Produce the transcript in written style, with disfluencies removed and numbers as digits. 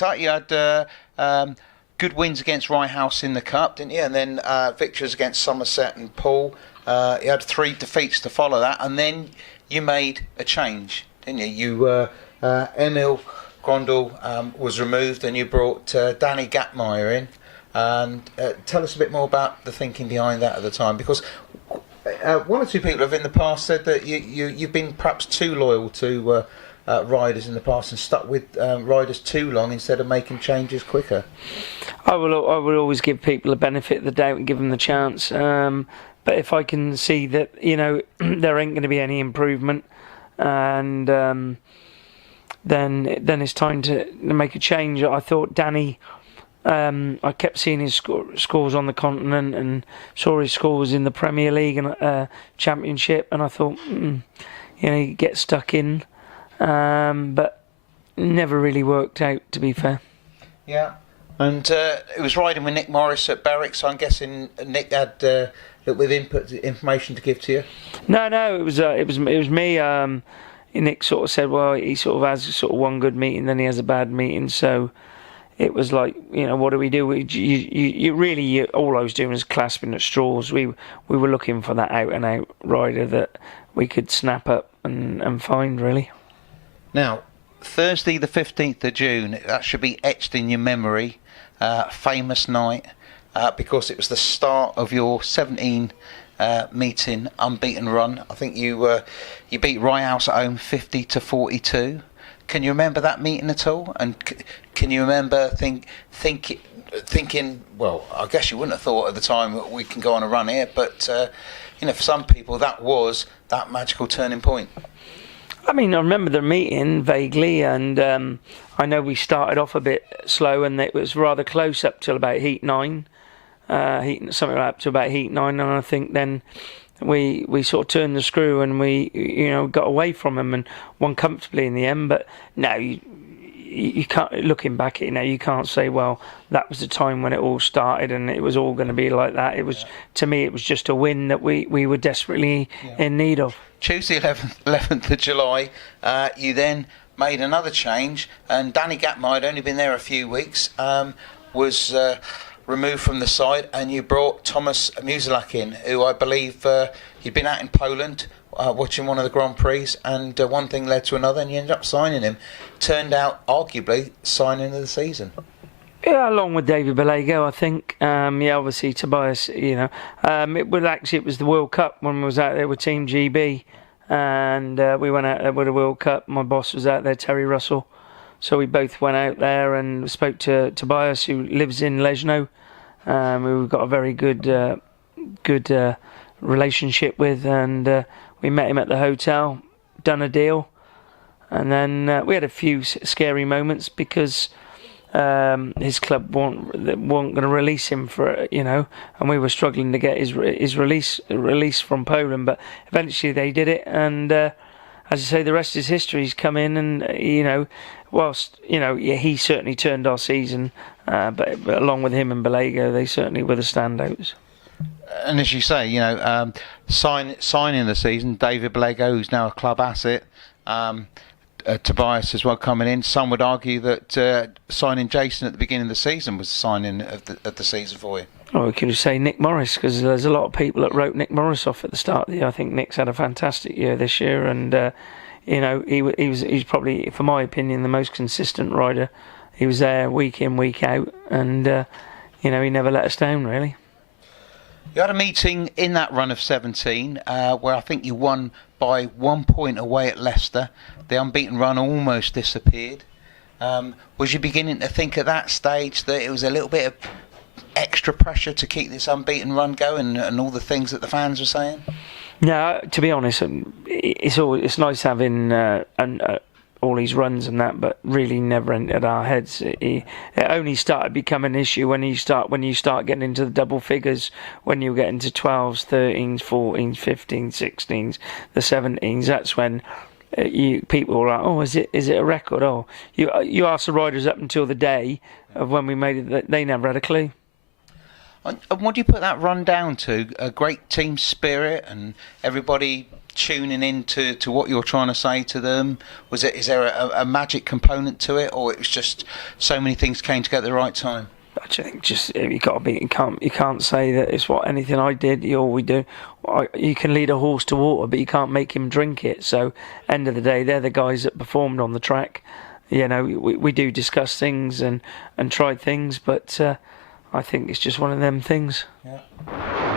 Victor. You had good wins against Rye House in the Cup, didn't you? And then victories against Somerset and Poole. You had 3 defeats to follow that, and then you made a change, didn't you? Emil Grondel was removed, and you brought Danny Gatmeyer in. And tell us a bit more about the thinking behind that at the time, because one or two people have in the past said that you've been perhaps too loyal to riders in the past and stuck with riders too long instead of making changes quicker. I will always give people the benefit of the doubt and give them the chance. But if I can see that there ain't going to be any improvement, and then it's time to make a change. I thought Danny. I kept seeing his scores on the continent and saw his scores in the Premier League and Championship, and I thought, he gets stuck in. But never really worked out, to be fair. Yeah, and it was riding with Nick Morris at Berwick, so I'm guessing Nick had with information to give to you. No, it was me. Nick sort of said, well, he sort of has sort of one good meeting, then he has a bad meeting, so it was like, what do we do? All I was doing was clasping at straws. We were looking for that out and out rider that we could snap up and find, really. Now, Thursday the 15th of June, that should be etched in your memory, famous night, because it was the start of your 17 meeting unbeaten run. I think you beat Rye House at home 50-42. Can you remember that meeting at all? And can you remember thinking, well, I guess you wouldn't have thought at the time that we can go on a run here, but for some people that was that magical turning point. I mean, I remember the meeting vaguely, and I know we started off a bit slow, and it was rather close up till about heat 9, something like up to about heat 9, and I think then we sort of turned the screw and we got away from him and won comfortably in the end. But no, you can't, looking back at it now, you can't say, well, that was the time when it all started and it was all going to be like that. It was, to me, it was just a win that we were desperately in need of. Tuesday 11th of July, you then made another change, and Danny Gatmeyer had only been there a few weeks, was removed from the side, and you brought Thomas Musilak in, who I believe he'd been out in Poland watching one of the Grand Prix, and one thing led to another, and you ended up signing him. Turned out, arguably, signing of the season. Yeah, along with David Bellego, I think. Obviously Tobias. It was the World Cup when we was out there with Team GB, and we went out there with the World Cup. My boss was out there, Terry Russell, so we both went out there and spoke to Tobias, who lives in Lejno. We've got a very good relationship with, and we met him at the hotel, done a deal, and then we had a few scary moments because his club weren't going to release him for and we were struggling to get his release from Poland, but eventually they did it, and as I say, the rest is history. He's come in, and whilst he certainly turned our season, but along with him and Bellego, they certainly were the standouts. And as you say, signing the season, David Bellego, who's now a club asset, Tobias as well coming in. Some would argue that signing Jason at the beginning of the season was the signing of the season for you. Oh, we could say Nick Morris, because there's a lot of people that wrote Nick Morris off at the start of the year. I think Nick's had a fantastic year this year, and he's probably, for my opinion, the most consistent rider. He was there week in, week out, and he never let us down, really. You had a meeting in that run of 17 where I think you won by 1 point away at Leicester. The unbeaten run almost disappeared. Was you beginning to think at that stage that it was a little bit of extra pressure to keep this unbeaten run going, and all the things that the fans were saying? No, to be honest, it's nice having all these runs and that, but really never entered our heads. It only started becoming an issue when you start getting into the double figures, when you get into 12s, 13s, 14s, 15s, 16s, the 17s. That's when people were like, oh, is it a record? Oh, you ask the riders up until the day of when we made it, they never had a clue. And what do you put that run down to? A great team spirit and everybody tuning into what you're trying to say to them? Is there a magic component to it, or it was just so many things came together at the right time? I think just you can't say that it's what anything I did or we do. You can lead a horse to water, but you can't make him drink it. So end of the day, they're the guys that performed on the track. You know, we do discuss things and try things, but I think it's just one of them things. Yeah.